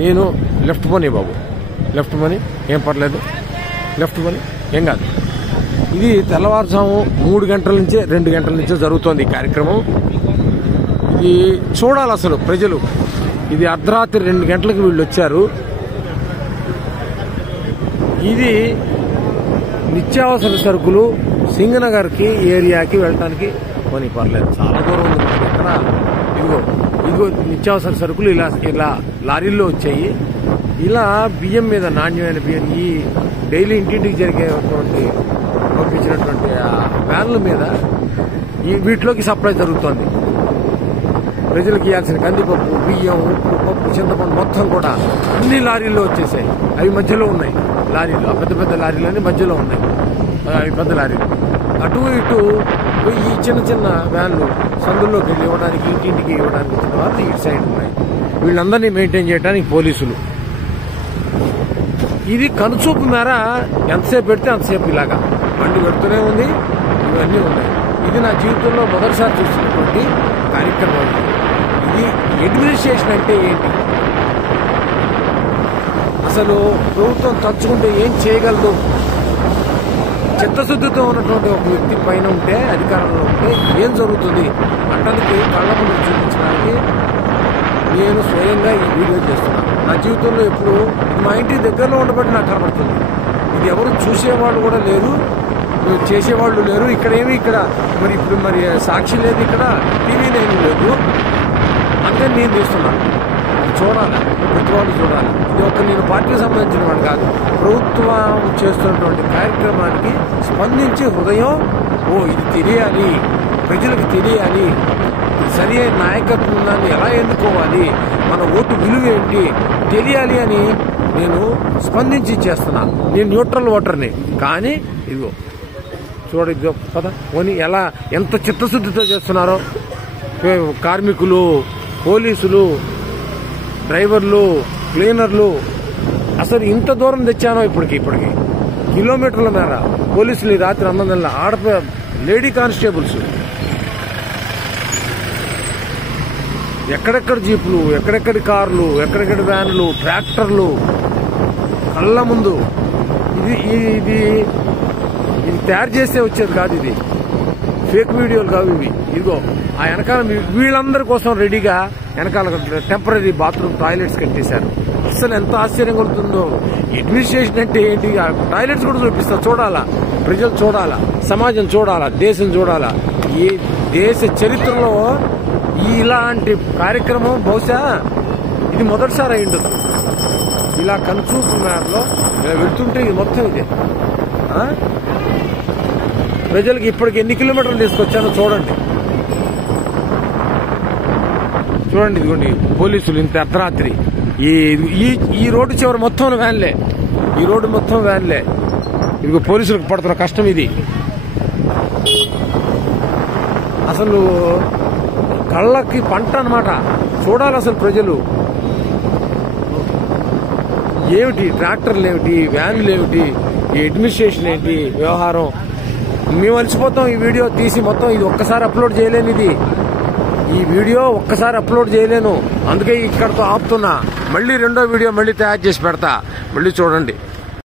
నేను లెఫ్ట్ పోనీ బాబు, లెఫ్ట్ పోనీ, ఏం పర్లేదు, లెఫ్ట్ పోనీ, ఏం కాదు. ఇది తెల్లవారుజాము 3 గంటల నుంచే 2 గంటల నుంచే జరుగుతోంది ఈ కార్యక్రమం. ఇది చూడాలి అసలు ప్రజలు. ఇది అర్ధరాత్రి 2 గంటలకు వీళ్ళు వచ్చారు. ఇది నిత్యావసర సరుకులు సింగనగర్కి ఏరియాకి వెళ్ళటానికి కొని పర్లేదు, చాలా దూరం ఉంది. ఇక్కడ ఇదిగో నిత్యావసర సరుకులు ఇలా లారీల్లో వచ్చాయి. ఇలా బియ్యం మీద, నాణ్యమైన బియ్యం, ఈ డైలీ ఇంటింటికి జరిగేటువంటి పంపించినటువంటి వ్యాన్ల మీద వీటిలోకి సప్లై జరుగుతోంది. ప్రజలకు ఇవ్వాల్సిన కందిపప్పు, బియ్యం, ఉప్పు, పప్పు, చింతపండు మొత్తం కూడా అన్ని లారీల్లో వచ్చేసాయి. అవి మధ్యలో ఉన్నాయి లారీలు, ఆ పెద్ద పెద్ద లారీలన్నీ మధ్యలో ఉన్నాయి. అవి పెద్ద లారీలు. అటు ఇటు ఈ చిన్న చిన్న వ్యాన్లు సందుల్లోకి వెళ్ళి ఇవ్వడానికి, ఇంటింటికి ఇవ్వడానికి వచ్చిన వాళ్ళు ఇటు సైడ్ ఉన్నాయి. వీళ్ళందరినీ మెయింటైన్ చేయడానికి పోలీసులు. ఇది కనుచూపు మేర ఎంతసేపు పెడితే అంతసేపు ఇలాగా బండి పెడుతూనే ఉంది. ఇవన్నీ ఉన్నాయి. ఇది నా జీవితంలో మొదటిసారి చూస్తున్నటువంటి కార్యక్రమం. ఇది అడ్మినిస్ట్రేషన్ అంటే ఏంటి, అసలు ప్రభుత్వం తలుచుకుంటే ఏం చేయగలదు? చిత్తశుద్ధితో ఉన్నటువంటి ఒక వ్యక్తి పైన ఉంటే, అధికారంలో ఉంటే ఏం జరుగుతుంది అంటానికి కళ్ళ ముందు చూపించడానికి నేను స్వయంగా ఈ వీడియో చేస్తున్నాను. నా జీవితంలో ఎప్పుడు మా ఇంటి దగ్గరలో ఉండబట్టి నాకు కనబడుతుంది. ఇది ఎవరు చూసేవాళ్ళు కూడా లేరు, చేసేవాళ్ళు లేరు. ఇక్కడ మరి ఇప్పుడు సాక్షి లేదు, ఇక్కడ టీవీ లేదు. అందుకని నేను చేస్తున్నాను. చూడాలి, ప్రతి వాళ్ళు చూడాలి. ఇది నేను పార్టీకి సంబంధించిన వాడు కాదు. ప్రభుత్వం చేస్తున్నటువంటి కార్యక్రమానికి స్పందించి హృదయం, ఇది తెలియాలి, ప్రజలకు తెలియాలి, సరి అయిన నాయకత్వాన్ని ఎలా ఎన్నుకోవాలి, మన ఓటు విలువ ఏంటి తెలియాలి అని నేను స్పందించి చేస్తున్నాను. నేను న్యూట్రల్ ఓటర్ని. కానీ ఇదిగో చూడ పద ఓని ఎంత చిత్తశుద్ధితో చేస్తున్నారో కార్మికులు, పోలీసులు, డ్రైవర్లు, క్లీనర్లు. అసలు ఇంత దూరం తెచ్చానో ఇప్పటికి కిలోమీటర్ల మేర పోలీసులు ఈ రాత్రి 9 గంటల లేడీ కానిస్టేబుల్స్, ఎక్కడెక్కడ జీపులు, ఎక్కడెక్కడి కార్లు, ఎక్కడెక్కడి వ్యాన్లు, ట్రాక్టర్లు కళ్ళ ముందు. ఇది తయారు చేస్తే వచ్చేది కాదు. ఇది ఫేక్ వీడియోలు కావు ఇవి. ఇదిగో ఆ వెనకాల వీళ్ళందరి కోసం రెడీగా వెనకాల టెంపరీ బాత్రూమ్ టాయిలెట్స్ కట్టేశారు. అసలు ఎంత ఆశ్చర్యం కలుగుతుందో. అడ్మినిస్ట్రేషన్ అంటే ఏంటి? టాయిలెట్స్ కూడా చూపిస్తా. చూడాలా, ప్రజలు చూడాలా, సమాజం చూడాలా, దేశం చూడాలా. ఈ దేశ చరిత్రలో ఇలాంటి కార్యక్రమం బహుశా ఇది మొదటిసారి అయిండదు. ఇలా కనుచూపు మేరలో ఇలా వెళ్తుంటే ఇది మొత్తం ఇదే. ప్రజలకు ఇప్పటికి ఎన్ని కిలోమీటర్లు తీసుకొచ్చానో చూడండి. ఇదిగోండి పోలీసులు ఇంత అర్ధరాత్రి ఈ రోడ్డు చివరి మొత్తం వ్యాన్లే, ఈ రోడ్డు మొత్తం వ్యాన్లే. ఇదిగో పోలీసులకు పడుతున్న కష్టం ఇది. అసలు కళ్ళకి పంట అన్నమాట. చూడాలి అసలు ప్రజలు. ఏమిటి ట్రాక్టర్లు, ఏమిటి వ్యాన్లు, ఏమిటి ఈ అడ్మినిస్ట్రేషన్, ఏంటి వ్యవహారం. మేము అలసిపోతాం ఈ వీడియో తీసి మొత్తం. ఇది ఒక్కసారి అప్లోడ్ చేయలేను. ఈ వీడియో ఒక్కసారి అప్లోడ్ చేయలేను. అందుకే ఇక్కడతో ఆపుతున్నా. మళ్ళీ రెండో వీడియో మళ్ళీ తయారు చేసి పెడతా. మళ్ళీ చూడండి.